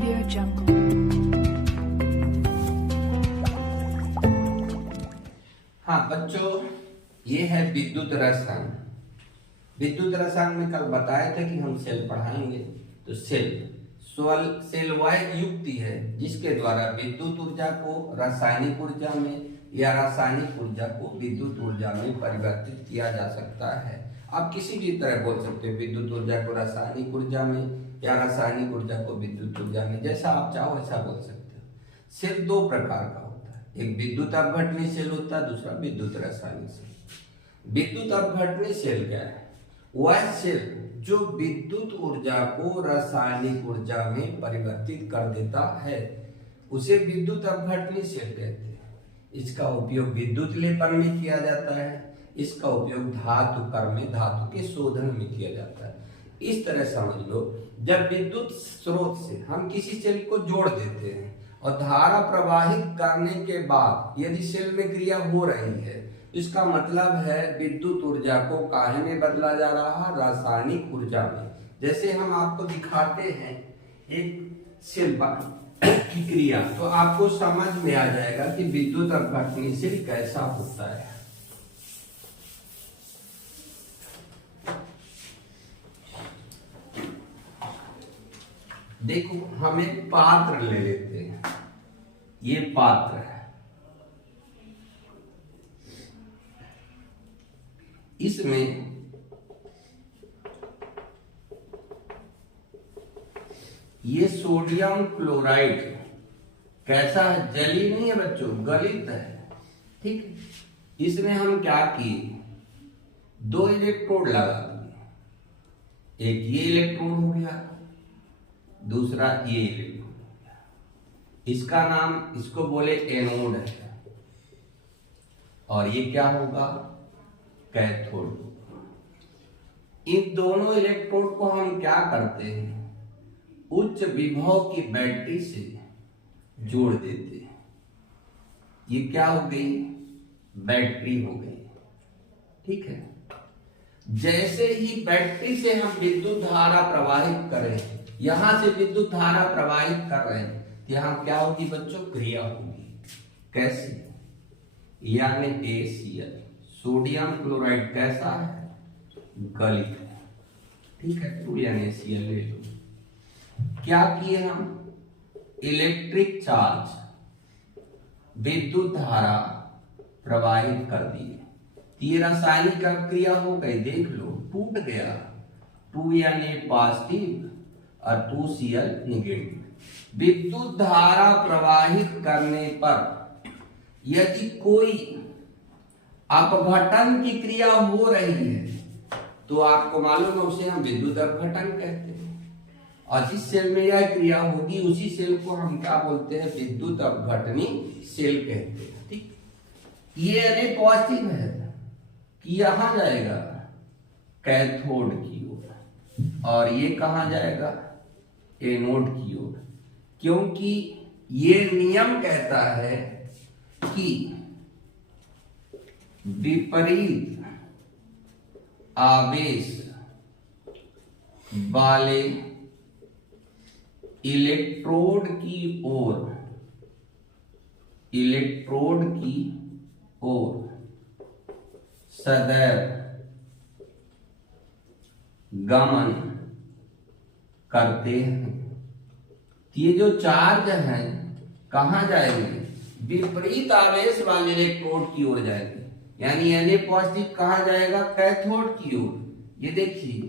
Audio Jungle। हाँ बच्चों, ये है विद्युत रसायन। विद्युत रसायन में कल बताया था कि हम सेल पढ़ाएंगे। तो सेल वह युक्ति है जिसके द्वारा विद्युत ऊर्जा को रासायनिक ऊर्जा में या रासायनिक ऊर्जा को विद्युत ऊर्जा में परिवर्तित किया जा सकता है। आप किसी भी तरह बोल सकते हैं, विद्युत ऊर्जा को रासायनिक ऊर्जा में या रासायनिक ऊर्जा को विद्युत ऊर्जा में, जैसा आप चाहो वैसा बोल सकते हो। सेल दो प्रकार का होता है, एक विद्युत अपघटनीय सेल होता है, दूसरा विद्युत रासायनिक सेल। विद्युत अपघटनीय सेल क्या है? वह सेल जो विद्युत ऊर्जा को रासायनिक ऊर्जा में परिवर्तित कर देता है उसे विद्युत अपघटनीय सेल कहते हैं। इसका उपयोग विद्युत लेपन में किया जाता है, इसका उपयोग धातु कर्म में, धातु के शोधन में किया जाता है। इस तरह समझ लो, जब विद्युत स्रोत से हम किसी सेल को जोड़ देते हैं और धारा प्रवाहित करने के बाद यदि सेल में क्रिया हो रही है, इसका मतलब है विद्युत ऊर्जा को काहे में बदला जा रहा है? रासायनिक ऊर्जा में। जैसे हम आपको दिखाते हैं एक सेल की क्रिया, तो आपको समझ में आ जाएगा कि विद्युत अपघटनीय सेल कैसा होता है। देखो, हम एक पात्र ले लेते हैं, ये पात्र है। इसमें ये सोडियम क्लोराइड कैसा है? जली नहीं है बच्चों, गलित है। ठीक है, इसमें हम क्या किए? दो इलेक्ट्रोड लगा दिए। एक ये इलेक्ट्रोड हो गया, दूसरा ये इलेक्ट्रोड हो गया। इसका नाम, इसको बोले एनोड है, और ये क्या होगा? कैथोड। इन दोनों इलेक्ट्रोड को हम क्या करते हैं? उच्च विभव की बैटरी से जोड़ देते हैं। ये क्या हो गई? बैटरी हो गई। ठीक है, जैसे ही बैटरी से हम विद्युत धारा प्रवाहित करें, यहां से विद्युत धारा प्रवाहित कर रहे हैं, तो यहां क्या होगी बच्चों? क्रिया होगी। कैसी? यानी ACl, सोडियम क्लोराइड कैसा है? गलित है। ठीक है, 2NaCl ले लो। क्या किए हम? इलेक्ट्रिक चार्ज, विद्युत धारा प्रवाहित कर दिए। ये रासायनिक क्रिया हो गई, देख लो, टूट गया। 2Na पॉजिटिव और 2Cl निगेटिव। विद्युत धारा प्रवाहित करने पर यदि कोई अपघटन की क्रिया हो रही है तो आपको मालूम है उसे हम विद्युत अपघटन कहते हैं, और जिस सेल में यह क्रिया होगी उसी सेल को हम क्या बोलते हैं? विद्युत अपघटनीय सेल कहते हैं। ठीक, ये Na पॉजिटिव है कि यहां जाएगा कैथोड की ओर, और ये कहां जाएगा? एनोड की ओर, क्योंकि ये नियम कहता है कि विपरीत आवेश वाले इलेक्ट्रोड की ओर सदैव गमन करते हैं। ये जो चार्ज हैं कहां जाएंगे? विपरीत आवेश वाले इलेक्ट्रोड की ओर जाएंगे। यानी Na पॉजिटिव कहां जाएगा? कैथोड की ओर। ये देखिए,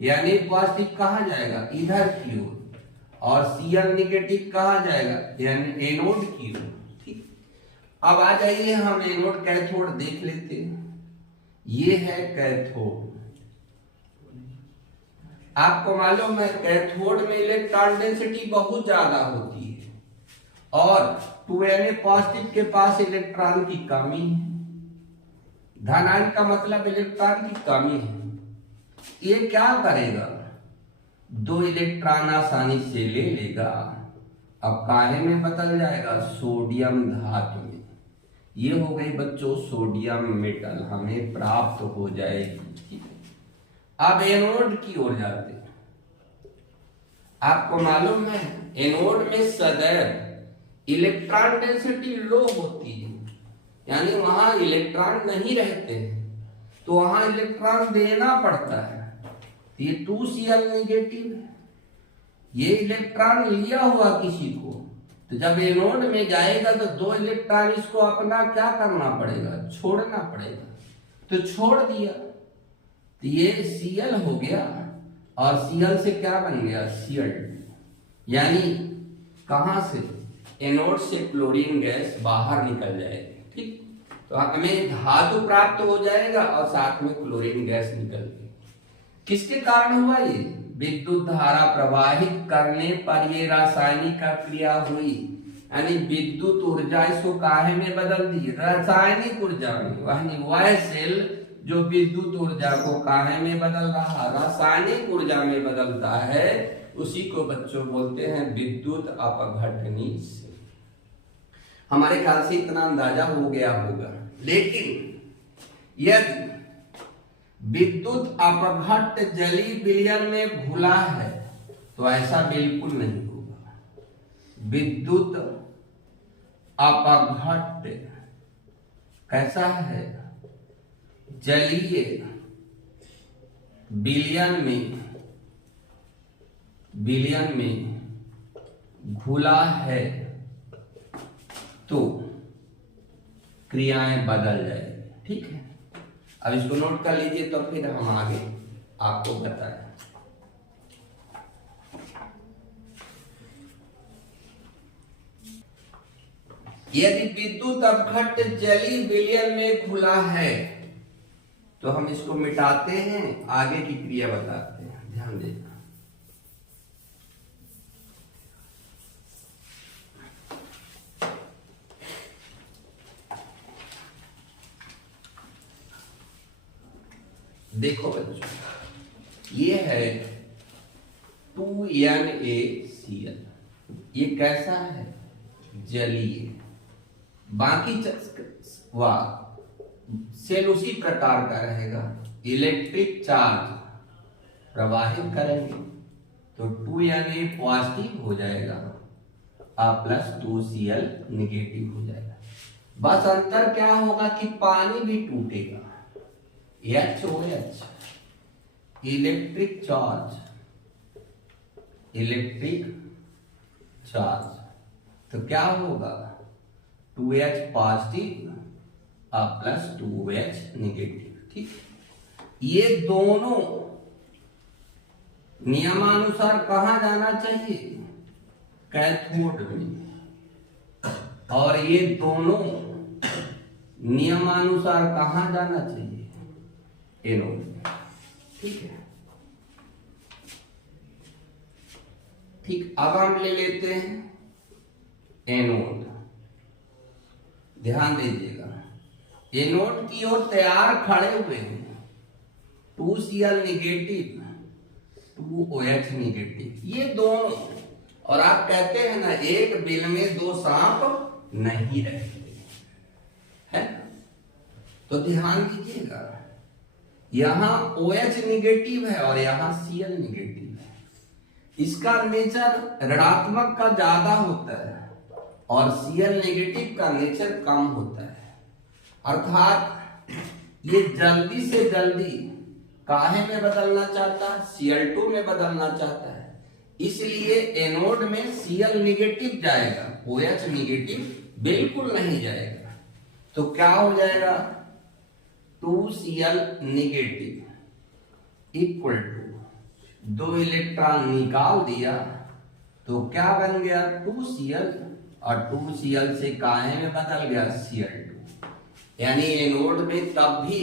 Na पॉजिटिव कहां जाएगा? इधर की ओर। और Cl निगेटिव कहां जाएगा? यानी एनोड की ओर। ठीक, अब आ जाइए हम एनोड कैथोड देख लेते हैं। ये है कैथोड। आपको मालूम है कैथोड में इलेक्ट्रॉन डेंसिटी बहुत ज्यादा होती है, और 2Na पॉजिटिव के पास इलेक्ट्रॉन की कमी है। धनायन का मतलब इलेक्ट्रॉन की कमी है। ये क्या करेगा? दो इलेक्ट्रॉन आसानी से ले लेगा। अब काहे में बदल जाएगा? सोडियम धातु में। ये हो गई बच्चों सोडियम मेटल, हमें प्राप्त हो जाएगी। अब एनोड की ओर जाते हैं। आपको मालूम है एनोड में सदैव इलेक्ट्रॉन डेंसिटी लो होती है, यानी वहां इलेक्ट्रॉन नहीं रहते हैं, तो वहां इलेक्ट्रॉन देना पड़ता है। तो ये 2Cl नेगेटिव है, ये इलेक्ट्रॉन लिया हुआ किसी को, तो जब एनोड में जाएगा तो 2 इलेक्ट्रॉन इसको अपना क्या करना पड़ेगा, छोड़ना पड़ेगा। तो छोड़ दिया तो ये Cl हो गया, और Cl से क्या बन गया, Cl2, यानी कहां से, एनोड से क्लोरीन गैस बाहर निकल जाएगी। ठीक, तो हमें धातु प्राप्त हो जाएगा और साथ में क्लोरीन गैस निकल गई। किसके कारण हुआ ये, विद्युत धारा प्रवाहित करने पर ये रासायनिक क्रिया हुई, यानी विद्युत ऊर्जा इसको काहे में बदल दी, रासायनिक ऊर्जा में। वह सेल जो विद्युत ऊर्जा को काहे में बदल रहा, रासायनिक ऊर्जा में बदलता है, उसी को बच्चों बोलते हैं विद्युत अपघटनी से। हमारे ख्याल से इतना अंदाजा हो गया होगा। लेकिन यदि विद्युत अपघट्ट जली विलयन में घुला है तो ऐसा बिल्कुल नहीं होगा। विद्युत अपघट्ट कैसा है, जलीय विलयन में घुला है तो क्रियाएं बदल जाएगी। ठीक है, अब इसको नोट कर लीजिए, तो फिर हम आगे आपको बताएं। यदि विद्युत अपघट्ट जली विलयन में घुला है तो हम इसको मिटाते हैं, आगे की क्रिया बताते हैं, ध्यान देना। देखो बच्चों, ये है 2NaCl, ये कैसा है, जलीय। बाकी सेल उसी प्रकार का रहेगा, इलेक्ट्रिक चार्ज प्रवाहित करेंगे तो 2Na पॉजिटिव हो जाएगा और प्लस 2Cl निगेटिव हो जाएगा। बस अंतर क्या होगा कि पानी भी टूटेगा, HOH, इलेक्ट्रिक चार्ज, तो क्या होगा, 2H पॉजिटिव और प्लस 2H निगेटिव। ठीक, ये दोनों नियमानुसार कहां जाना चाहिए, कैथोड में, और ये दोनों नियमानुसार कहां जाना चाहिए, एनोड में। ठीक है, ठीक, अब हम ले लेते हैं एनोड। ध्यान दीजिएगा, एनोड की ओर तैयार खड़े हुए हैं 2Cl निगेटिव, 2OH निगेटिव, ये दोनों। और आप कहते हैं ना, एक बिल में 2 सांप नहीं रहते है, तो ध्यान दीजिएगा, यहां OH निगेटिव है और यहां Cl निगेटिव है। इसका नेचर ऋणात्मक का ज्यादा होता है और Cl नेगेटिव का नेचर कम होता है। अर्थात ये जल्दी से जल्दी काहे में बदलना चाहता है, Cl2 में बदलना चाहता है, इसलिए एनोड में Cl निगेटिव जाएगा, OH निगेटिव बिल्कुल नहीं जाएगा। तो क्या हो जाएगा, 2Cl negative equal to 2 electron निकाल दिया तो क्या बन गया, 2Cl, और 2Cl से काहे में बदल गया, Cl2, यानी एनोड में तब भी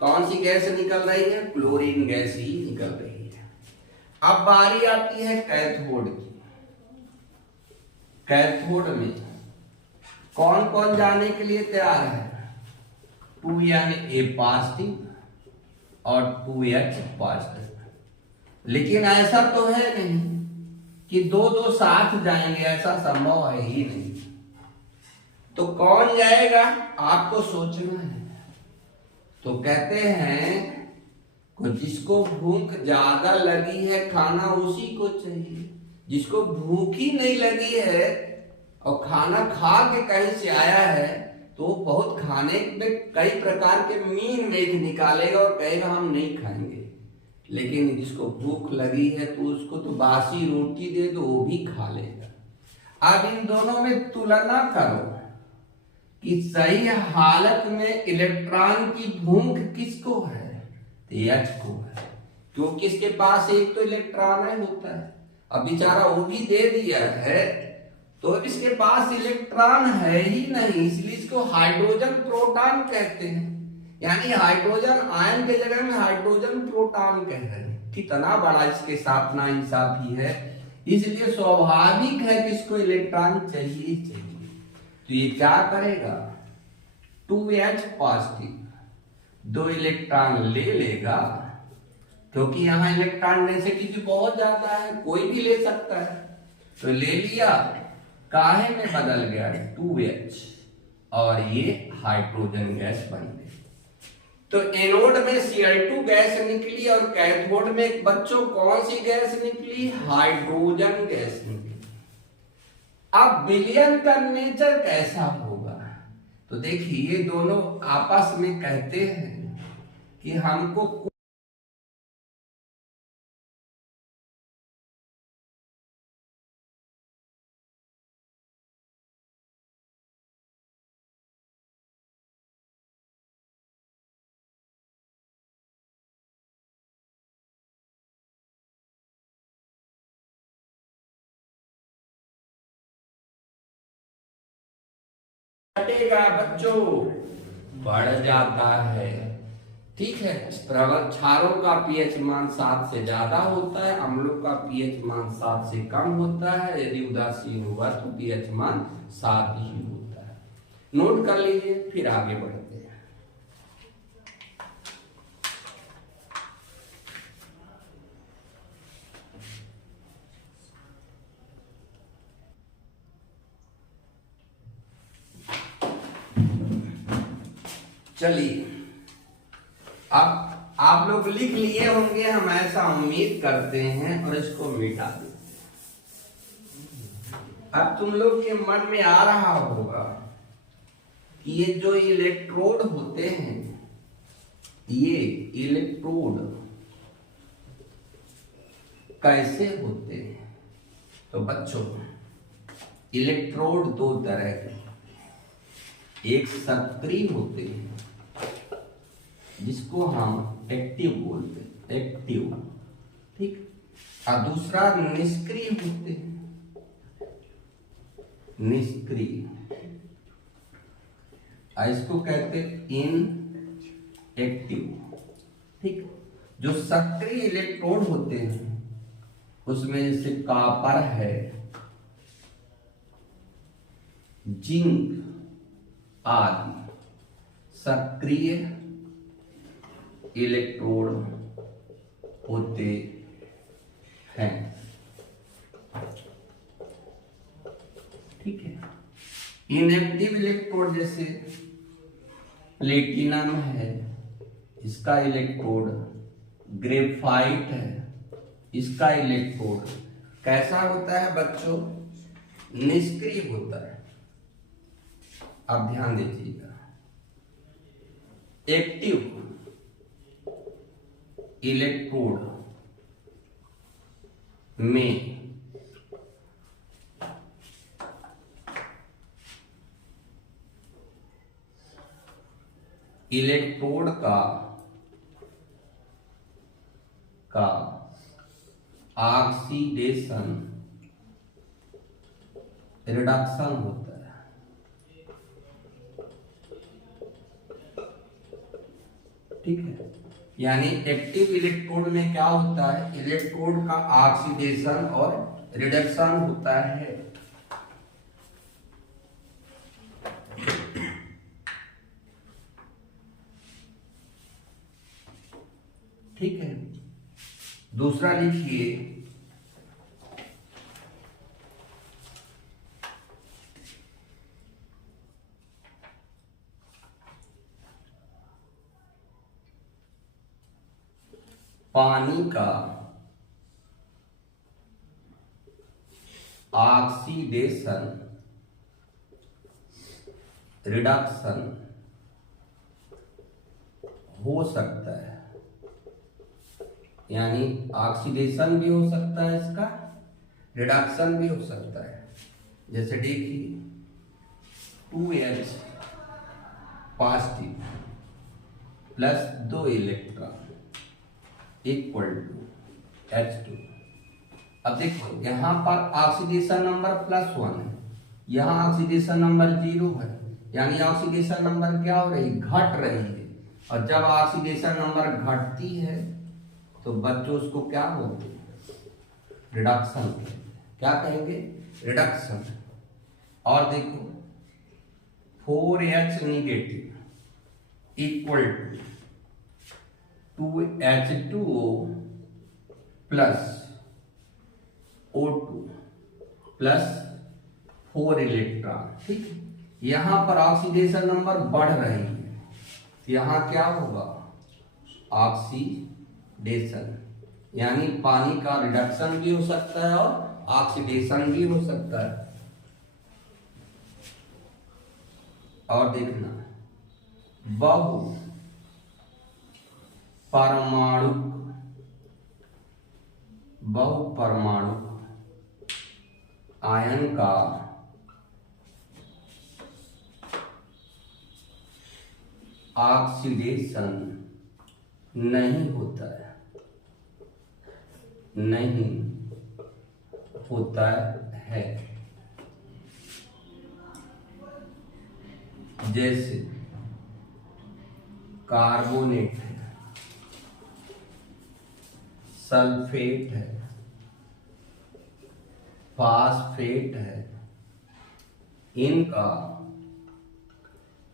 कौन सी गैस निकल रही है, क्लोरीन गैस ही निकल रही है। अब बारी आती है कैथोड की। कैथोड में कौन कौन जाने के लिए तैयार है, 2Na पॉजिटिव और 2H पॉजिटिव। लेकिन ऐसा तो है नहीं कि दो साथ जाएंगे, ऐसा संभव है ही नहीं। तो कौन जाएगा, आपको सोचना है। तो कहते हैं जिसको भूख ज्यादा लगी है खाना उसी को चाहिए, जिसको भूख ही नहीं लगी है और खाना खा के कहीं से आया है तो बहुत खाने में कई प्रकार के मीन मेख निकालेगा और कहेगा हम नहीं खाएंगे। लेकिन जिसको भूख लगी है तो उसको तो बासी रोटी दे दो वो भी खा लेगा। अब इन दोनों में तुलना करो कि सही हालत में इलेक्ट्रॉन की भूख किसको है, H को है, क्योंकि इसके पास एक तो इलेक्ट्रॉन है होता है। अब बेचारा वो भी दे दिया है तो इसके पास इलेक्ट्रॉन है ही नहीं, इसलिए इसको हाइड्रोजन प्रोटॉन कहते हैं। यानी हाइड्रोजन आयन के जगह में हाइड्रोजन प्रोटॉन कह रहे हैं। कितना बड़ा इसके साथ नाइंसाफी है। इसलिए स्वाभाविक है कि इसको इलेक्ट्रॉन चाहिए चाहिए। तो ये क्या करेगा, 2H पॉजिटिव 2 इलेक्ट्रॉन ले लेगा, क्योंकि यहाँ इलेक्ट्रॉन डेंसिटी बहुत ज्यादा है, कोई भी ले सकता है। तो ले लिया, काहे में बदल गया 2H और ये हाइड्रोजन गैस बन गई। तो एनोड में Cl2 गैस निकली और कैथोड में बच्चों कौन सी गैस निकली, हाइड्रोजन गैस निकली। अब विलयन का नेचर कैसा होगा, तो देखिए ये दोनों आपस में कहते हैं कि हमको घटेगा बच्चों, बढ़ जाता है। ठीक है, क्षारों का पीएच मान 7 से ज्यादा होता है, अम्लों का पीएच मान 7 से कम होता है। यदि उदासीन हुआ तो पीएच मान 7 ही होता है। नोट कर लीजिए, फिर आगे बढ़ते हैं। चलिए, अब आप लोग लिख लिए होंगे, हम ऐसा उम्मीद करते हैं, और इसको मिटा दें। अब तुम लोग के मन में आ रहा होगा कि ये जो इलेक्ट्रोड होते हैं, ये इलेक्ट्रोड कैसे होते हैं। तो बच्चों, इलेक्ट्रोड 2 तरह के, एक सक्रिय होते हैं जिसको हम एक्टिव बोलते हैं, एक्टिव, ठीक, और दूसरा निष्क्रिय होते हैं, निष्क्रिय, इसको कहते हैं इनएक्टिव। ठीक, जो सक्रिय इलेक्ट्रोड होते हैं उसमें जैसे कॉपर है, जिंक आदि सक्रिय इलेक्ट्रोड होते हैं। ठीक है, इनएक्टिव इलेक्ट्रोड जैसे प्लेटिनम है, इसका इलेक्ट्रोड, ग्रेफाइट है, इसका इलेक्ट्रोड कैसा होता है बच्चों, निष्क्रिय होता है। अब ध्यान दीजिएगा, एक्टिव इलेक्ट्रोड में इलेक्ट्रोड का ऑक्सीडेशन रिडक्शन होता है। ठीक है, यानी एक्टिव इलेक्ट्रोड में क्या होता है, इलेक्ट्रोड का ऑक्सीडेशन और रिडक्शन होता है। ठीक है, दूसरा लिखिए, पानी का ऑक्सीडेशन रिडक्शन हो सकता है, यानी ऑक्सीडेशन भी हो सकता है, इसका रिडक्शन भी हो सकता है। जैसे देखिए 2H positive plus 2 electron equal to H2। अब देखो यहां पर ऑक्सीडेशन नंबर +1 है, यहां ऑक्सीडेशन नंबर 0 है, यानी ऑक्सीडेशन नंबर क्या हो रही, घट रही है। और जब ऑक्सीडेशन नंबर घटती है तो बच्चों उसको क्या बोलते हैं, रिडक्शन। क्या कहेंगे, रिडक्शन। और देखो 4H negative equal to 2H2O plus O2 plus 4 electron. ठीक, यहां पर ऑक्सीडेशन नंबर बढ़ रही है, यहां क्या होगा, ऑक्सीडेशन, यानी पानी का रिडक्शन भी हो सकता है और ऑक्सीडेशन भी हो सकता है। और देखना बहु परमाणु आयन का ऑक्सीडेशन नहीं होता है, नहीं होता है। जैसे कार्बोनेट है, सल्फेट है, फास्फेट है, इनका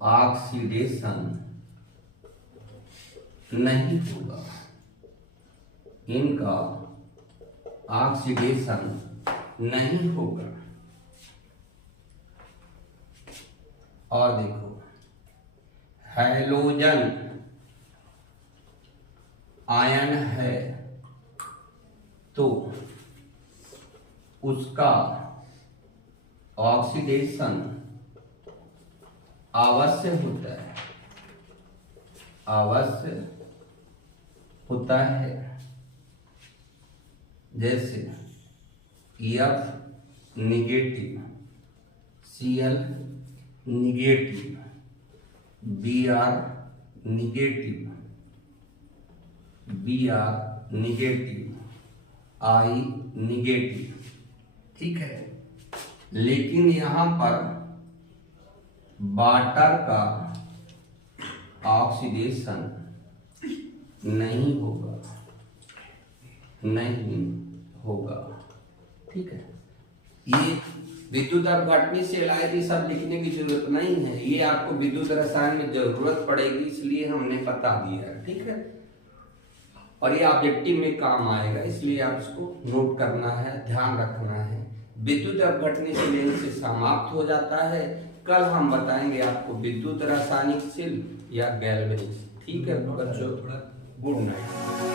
ऑक्सीडेशन नहीं होगा, इनका ऑक्सीडेशन नहीं होगा। और देखो हैलोजन आयन है तो उसका ऑक्सीडेशन अवश्य होता है, अवश्य होता है। जैसे F negative, Cl negative, Br negative, Br negative, I negative. ठीक है, लेकिन यहां पर वाटर का ऑक्सीडेशन नहीं होगा, नहीं होगा। ठीक है, ये विद्युत अपघटनी से इलायची सब लिखने की जरूरत नहीं है, ये आपको विद्युत रसायन में जरूरत पड़ेगी, इसलिए हमने बता दिया है। ठीक है, और ये ऑब्जेक्टिव में काम आएगा, इसलिए आप इसको नोट करना है, ध्यान रखना है। विद्युत अपघटनी से लेने से समाप्त हो जाता है। कल हम बताएंगे आपको विद्युत रासायनिक शिल्प या गैल्वेनिक्स। ठीक है बच्चों, गुड नाइट।